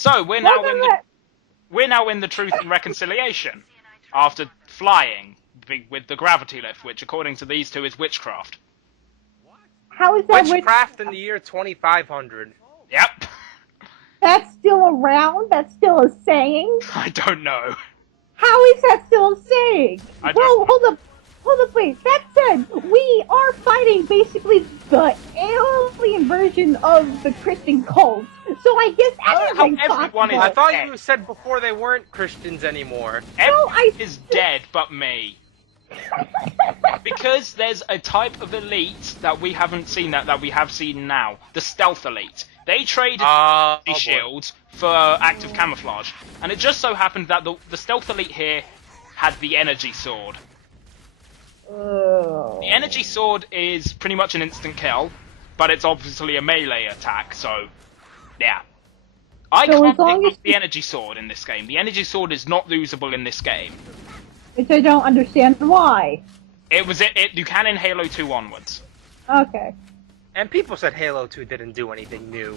So we're now in the Truth and Reconciliation after flying with the gravity lift, which according to these two is witchcraft. How is that witchcraft in the year 2500? Yep. That's still around? That's still a saying? I don't know. How is that still a saying? Well, hold up, please. That said, we are fighting basically the alien version of the Christian cult. So I guess everything's everyone is. I thought you said before they weren't Christians anymore. Everyone is dead but me. Because there's a type of elite that we haven't seen that we have seen now. The stealth elite. They traded shields for active camouflage. And it just so happened that the stealth elite here had the energy sword. The energy sword is pretty much an instant kill, but it's obviously a melee attack, so yeah. I can't pick up the energy sword in this game. The energy sword is not usable in this game. Which I don't understand why. You can in Halo 2 onwards. Okay. And people said Halo 2 didn't do anything new.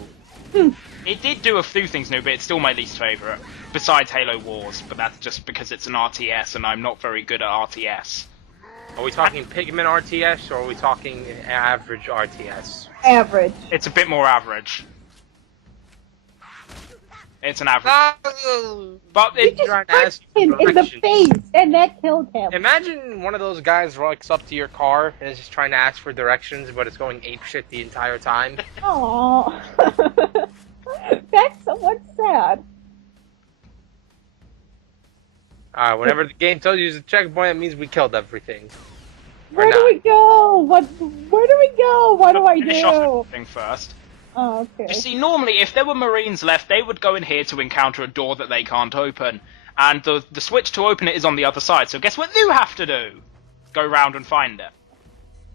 It did do a few things new, but it's still my least favourite. Besides Halo Wars, but that's just because it's an RTS and I'm not very good at RTS. Are we talking Pigment RTS or are we talking average RTS? Average. It's a bit more average. It's an average. But You just punched him in the face and that killed him. Imagine one of those guys walks up to your car and is just trying to ask for directions, but it's going apeshit the entire time. Aww. That's somewhat sad. Whenever the game tells you there's a checkpoint, it means we killed everything. Where do we go? Where do we go? What do I Finish do? off everything first. Oh, okay. You see, normally, if there were Marines left, they would go in here to encounter a door that they can't open. And the switch to open it is on the other side, so guess what you have to do? Go round and find it.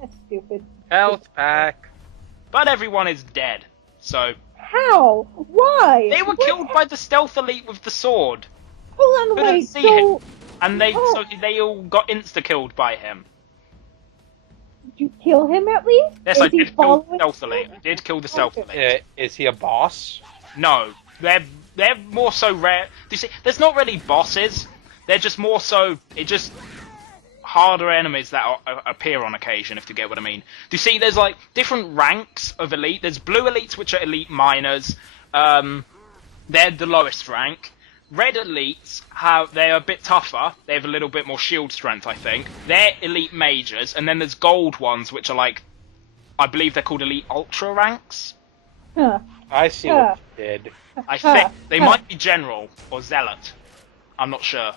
That's stupid. Health pack. But everyone is dead, so... How? Why? They were killed by the stealth elite with the sword. Hold on, Couldn't wait, see so... him. And they all got insta-killed by him. Did you kill him at least? Yes, I did kill the stealth elite. I did kill the stealth elite. Is he a boss? No, they're more so rare. Do you see? There's not really bosses. They're just more so. It's just harder enemies that appear on occasion, if you get what I mean. Do you see? There's like different ranks of elite. There's blue elites, which are elite miners. They're the lowest rank. Red elites they're a bit tougher. They have a little bit more shield strength, I think. They're elite majors, and then there's gold ones, which are like, I believe they're called elite ultra ranks. Huh. I see what you did. I think they might be general or zealot. I'm not sure.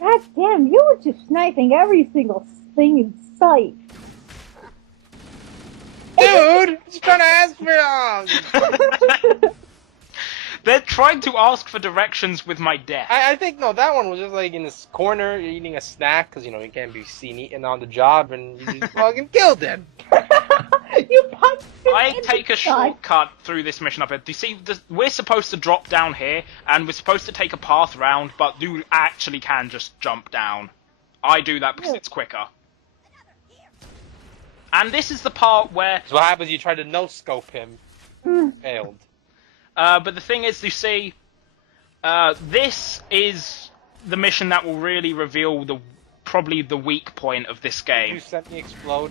God damn, you were just sniping every single thing in sight. Dude, just trying to ask for They're trying to ask for directions with my death. I think, no, that one was just like in this corner eating a snack, because, you know, you can't be seen eating on the job, and you just fucking killed him. You punched him I in take the a side. shortcut through this mission up here. Do you see, we're supposed to drop down here, and we're supposed to take a path round, but you actually can just jump down. I do that because it's quicker. And this is the part where... So what happens, you try to no-scope him. Failed. But the thing is, you see, this is the mission that will really reveal probably the weak point of this game. You sent me explode.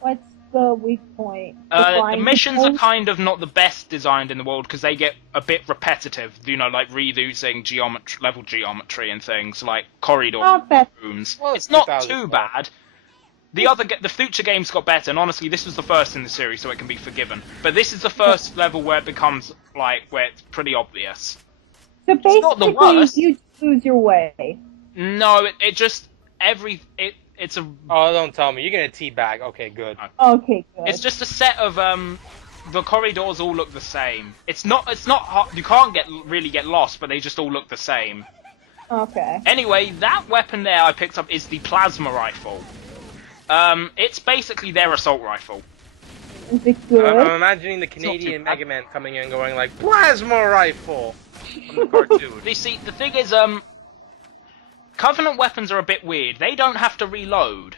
What's the weak point? The missions are kind of not the best designed in the world because they get a bit repetitive, you know, like reusing level geometry and things, like corridor rooms. Well, it's not too bad. The future games got better, and honestly, this was the first in the series, so it can be forgiven. But this is the first level where it becomes, like, where it's pretty obvious. So basically, not the worst. you lose your way. No, it's a... Oh, don't tell me. You're gonna teabag. Okay, good. Okay, good. It's just a set of, the corridors all look the same. It's not hard, you can't really get lost, but they just all look the same. Okay. Anyway, that weapon there I picked up is the plasma rifle. It's basically their assault rifle. Is it good? I'm imagining the Canadian Mega Man coming in going like, plasma rifle! From the cartoon. You see, the thing is, Covenant weapons are a bit weird. They don't have to reload.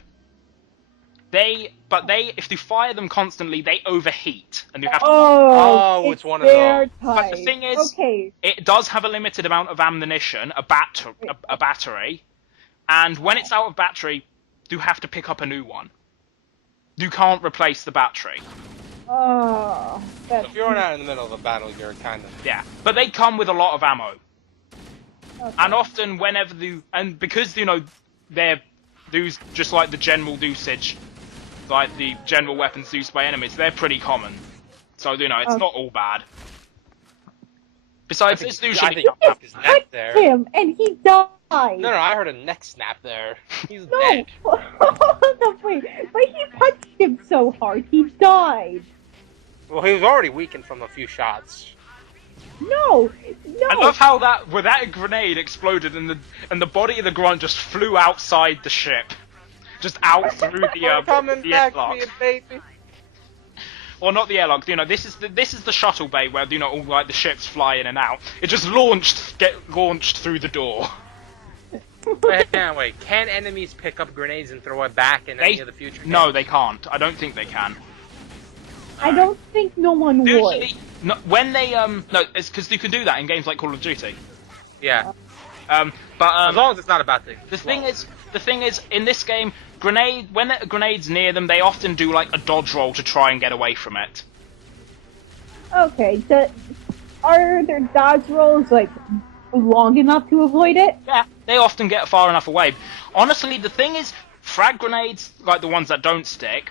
if you fire them constantly, they overheat, and you have to. Oh, it's one of their those. But the type. thing is, Okay. it does have a limited amount of ammunition, a battery, and when it's out of battery, you have to pick up a new one. You can't replace the battery. Oh, that's If you're not in the middle of a battle, you're kind of. Yeah, but they come with a lot of ammo, okay. and often whenever because they're used just like the general usage, like the general weapons used by enemies, they're pretty common. So it's not all bad. Besides, it's I usually think he his neck Touched there. him, and he died. No, I heard a neck snap there. He's No. dead. Wait, but he punched him so hard, he died. Well, he was already weakened from a few shots. No. I love how that grenade exploded and the body of the grunt just flew outside the ship, just out through Coming the back, airlock. me baby. Or not the airlock. This is the shuttle bay where all like the ships fly in and out. It just get launched through the door. Wait. Can enemies pick up grenades and throw it back in any of the future games? No, they can't. I don't think they can. I don't think no one would. Usually, no, when they no, it's because you can do that in games like Call of Duty. Yeah. But As long as it's not about the thing is, in this game, when a grenade's near them, they often do like a dodge roll to try and get away from it. Okay, are their dodge rolls like long enough to avoid it? Yeah, they often get far enough away. Honestly, the thing is, frag grenades, like the ones that don't stick,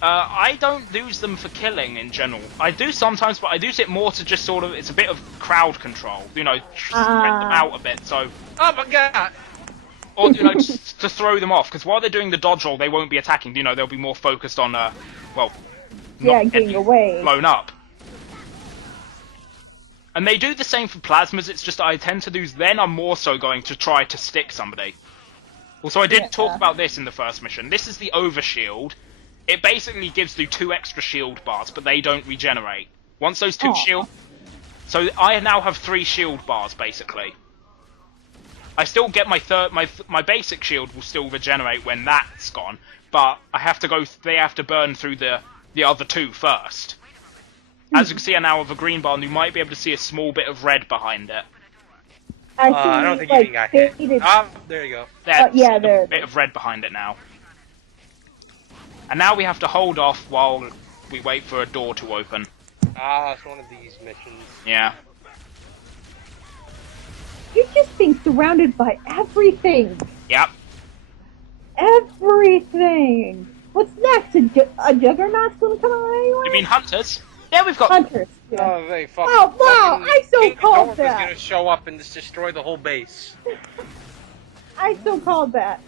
I don't use them for killing in general. I do sometimes, but I use it more to just sort of, it's a bit of crowd control, spread them out a bit, so... Oh my god! Or, just to throw them off, because while they're doing the dodge roll, they won't be attacking, they'll be more focused on, not Getting getting away. blown up. And they do the same for plasmas, it's just I tend to use, then I'm more so going to try to stick somebody. Also, I didn't talk about this in the first mission. This is the overshield. It basically gives you 2 extra shield bars, but they don't regenerate. Once those 2 shield... So I now have 3 shield bars, basically. I still get my basic shield will still regenerate when that's gone, but they have to burn through the other 2 first. As you can see now with a green bar, you might be able to see a small bit of red behind it. I don't think you even got hit. There you go. There's there. a bit of red behind it now. And now we have to hold off while we wait for a door to open. It's one of these missions. Yeah. You're just being surrounded by everything. Yep. Everything. What's next? A juggernaut's gonna come out anyway? You mean hunters? Yeah, we've got... Hunters. Yeah. Oh, they fucking. Oh, wow, I so King called Ghidorah that. is gonna show up and just destroy the whole base. I so called that.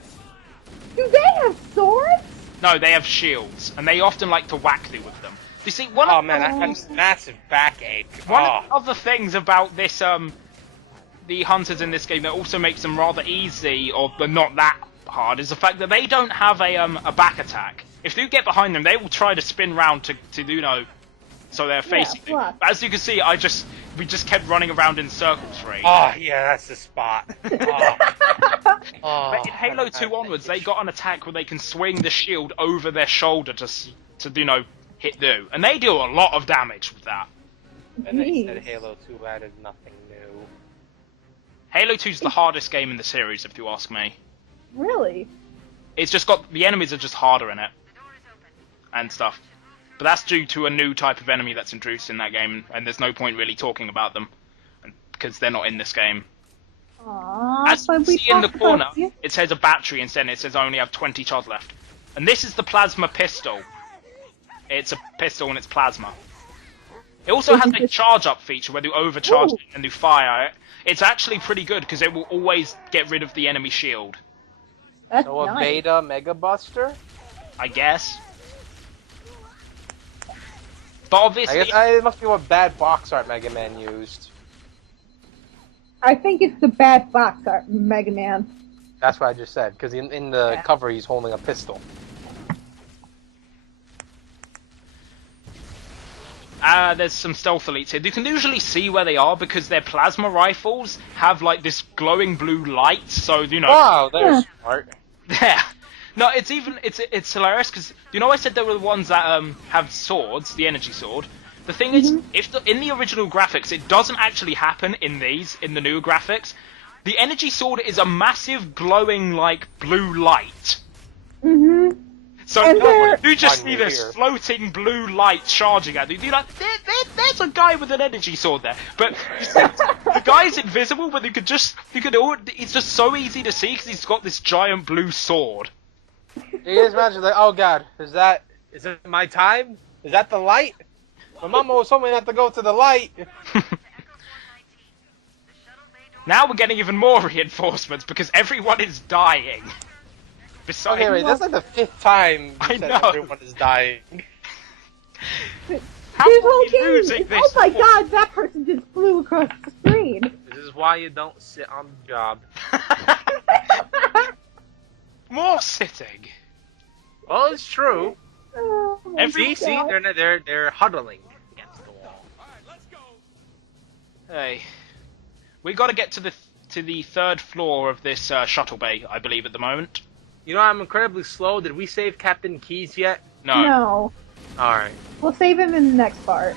Do they have swords? No, they have shields, and they often like to whack you with them. You see, Oh man, that's massive backache. One of the other things about this, the hunters in this game that also makes them rather easy, but not that hard, is the fact that they don't have a back attack. If you get behind them, they will try to spin round to so they're facing you. plus. But as you can see, we just kept running around in circles for ages. Oh yeah, that's the spot. But in Halo 2 onwards, they got an attack where they can swing the shield over their shoulder to hit you, and they do a lot of damage with that. And they said Jeez. Halo 2 added nothing new. Halo 2 is the hardest game in the series, if you ask me. Really? It's just got the enemies are just harder in it and stuff. But that's due to a new type of enemy that's introduced in that game, and there's no point really talking about them because they're not in this game. Aww, As you but we see in the talked corner, about you. it says a battery instead, and it says I only have 20 charge left. And this is the plasma pistol. It's a pistol and it's plasma. It also has a charge up feature where you overcharge Ooh. it and you fire it. It's actually pretty good because it will always get rid of the enemy shield, That's So a nice. beta Mega Buster? I guess. But obviously, I guess it must be what bad box art Mega Man used. I think it's the bad box art, Mega Man. That's what I just said, because in the Yeah. cover he's holding a pistol. there's some stealth elites here. You can usually see where they are because their plasma rifles have like this glowing blue light, so Wow, they're Yeah. smart. yeah. No, it's hilarious because you know I said there were the ones that have swords, the energy sword. The thing is, if in the original graphics it doesn't actually happen in the new graphics, the energy sword is a massive glowing like blue light. Mm-hmm. So And they're- you just see On this here. floating blue light charging at you. You're like, there's a guy with an energy sword there. But you see, the guy's invisible, but it's just so easy to see because he's got this giant blue sword. You guys imagine like, oh god, is it my time? Is that the light? My mama was told me not to go to the light. Now we're getting even more reinforcements because everyone is dying. Besides, Okay, wait, that's like the 5th time I you said know. everyone is dying. how This are whole we game. losing Is, this? oh my god, that person just flew across the screen. This is why you don't sit on the job. More sitting. Well, it's true. Oh my Every- See, God. they're huddling against the wall. Hey, we got to get to the 3rd floor of this shuttle bay, I believe, at the moment. You know, I'm incredibly slow. Did we save Captain Keys yet? No, No. Alright. We'll save him in the next part.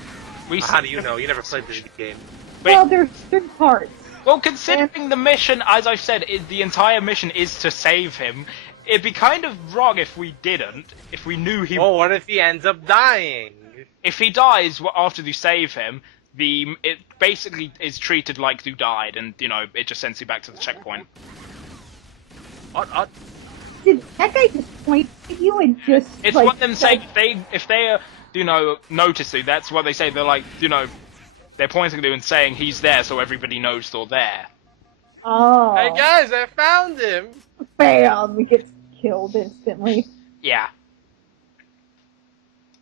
we. How do you know? You never played this game. Wait. Well, there's 3 parts. Well, considering the mission, as I've said, the entire mission is to save him, it'd be kind of wrong if we didn't. If we knew he, Well, what if he ends up dying? if he dies after you save him, it basically is treated like you died, and it just sends you back to the checkpoint. What? Did that guy just point at you and just It's like, what them saying. If they notice you, that's what they say. They're like, they're pointing to you and saying he's there, so everybody knows they're there. Oh. Hey guys, I found him! Bam! He gets killed instantly. Yeah.